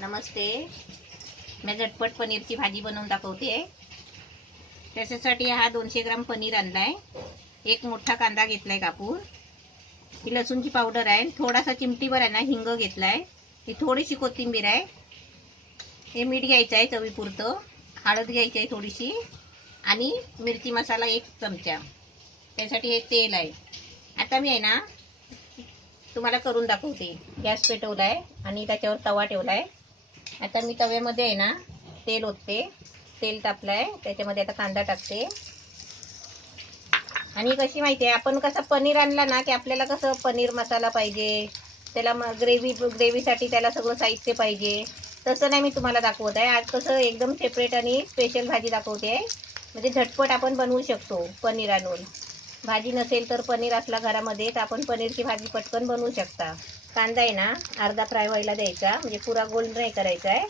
नमस्ते. मी झटपट पनीरची भाजी बनवून दाखवते. त्याच्यासाठी हा 200 ग्राम पनीर आणलाय. एक मोठा कांदा घेतलाय कापून. ही लसूणची पावडर आहे. थोडासा चिमटीभर आहे ना हिंग घेतलाय. ही थोडीशी कोथिंबीर आहे. हे मीठ घ्यायचं आहे चवीपुरतं. हळद घ्यायची आहे थोडीशी आणि मिरची मसाला 1 चमचा. त्यासाठी हे तेल आहे. आता मी आहे ना तुम्हाला करून दाखवते. गॅस पेटवलाय आणि त्याच्यावर तवा ठेवलाय. आता मी तव्यामध्ये आहे ना तेल ओतते. तेल तापलाय. त्याच्यामध्ये आता कांदा टाकते. आणि कशी माहिती आहे, आपण कसं पनीर आणला ना की आपल्याला कसं पनीर मसाला पाहिजे, त्याला ग्रेव्हीसाठी त्याला सगळं साहित्य पाहिजे. तसं नाही मी तुम्हाला दाखवत आहे. आज कसं एकदम सेपरेट आणि स्पेशल भाजी दाखवते आहे. म्हणजे झटपट आपण बनवू शकतो पनीर आणून. भाजी नसेल तर पनीर असला घरामध्ये तर आपण पनीरची भाजी पटकन बनवू शकता. कांदा आहे ना अर्धा फ्राय व्हायला द्यायचा, म्हणजे पुरा गोल्ड नाही करायचा आहे.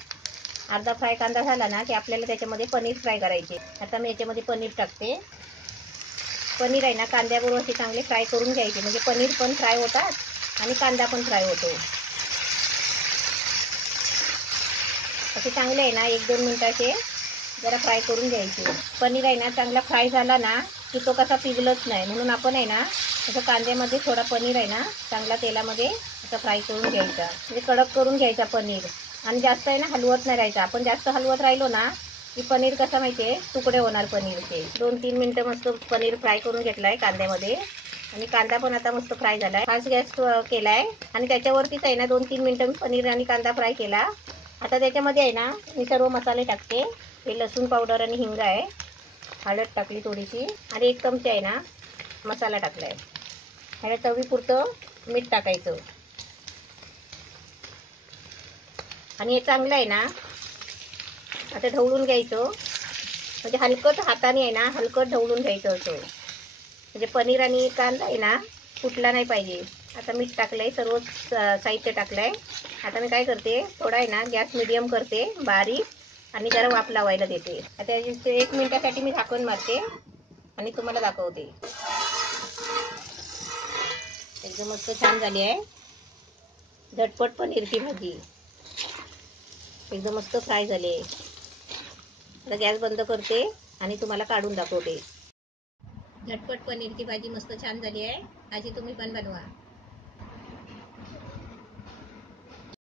अर्धा फ्राय कांदा झाला ना की आपल्याला त्याच्यामध्ये पनीर फ्राय करायचे. आता मी याच्यामध्ये पनीर टाकते. पनीर आहे ना कांद्याबरोबर असे चांगले फ्राय करून घ्यायचे, म्हणजे पनीर पण फ्राय होतात आणि कांदा पण फ्राय होतो. असे चांगले आहे ना 1-2 मिनिटाचे जरा फ्राय करून घ्यायचे. पनीर आहे ना चांगला फ्राय झाला ना की तो कसा पिघलत नाही, म्हणून आपण आहे ना असं कांद्यामध्ये थोडा पनीर आहे ना चांगला तेलामध्ये असं फ्राय करून घ्यायचा, म्हणजे कडक करून घ्यायचा पनीर. आणि जास्त आहे ना हलवत नाही राहायचा. आपण जास्त हलवत राहिलो ना की पनीर कसं माहिती आहे तुकडे होणार पनीरचे. 2-3 मिनिटं मस्त पनीर फ्राय करून घेतलाय कांद्यामध्ये. आणि कांदा पण आता मस्त फ्राय झालाय. फास्ट गॅस केलाय आणि त्याच्यावरतीच आहे ना 2-3 मिनिटं मी पनीर आणि कांदा फ्राय केला. आता त्याच्यामध्ये आहे ना मी सर्व मसाले टाकते. हे लसूण पावडर आणि हिंग आहे. हळद टाकली थोडीशी आणि 1 चमचा आहे ना मसाला टाकलाय. ह्याला चवीपुरतं मीठ टाकायचं. आणि हे चांगलं आहे ना आता ढवळून घ्यायचं, म्हणजे हलकट हाताने आहे ना हलकट ढवळून घ्यायचं असं, म्हणजे पनीर आणि कांदा आहे ना फुटला नाही पाहिजे. आता मीठ टाकलंय, सर्व साहित्य टाकलंय. आता मी काय करते, थोडा आहे ना गॅस मिडियम करते बारीक आणि जरा वाफ लावायला देते. आता 1 मिनिटासाठी मी झाकण मारते आणि तुम्हाला दाखवते. एकदम मस्त छान झाली आहे झटपट पनीरची भाजी. एकदम मस्त फ्राय झाली आहे. आता गॅस बंद करते आणि तुम्हाला काढून दाखवते. झटपट पनीरची भाजी मस्त छान झाली आहे. अशी तुम्ही पण बनवा.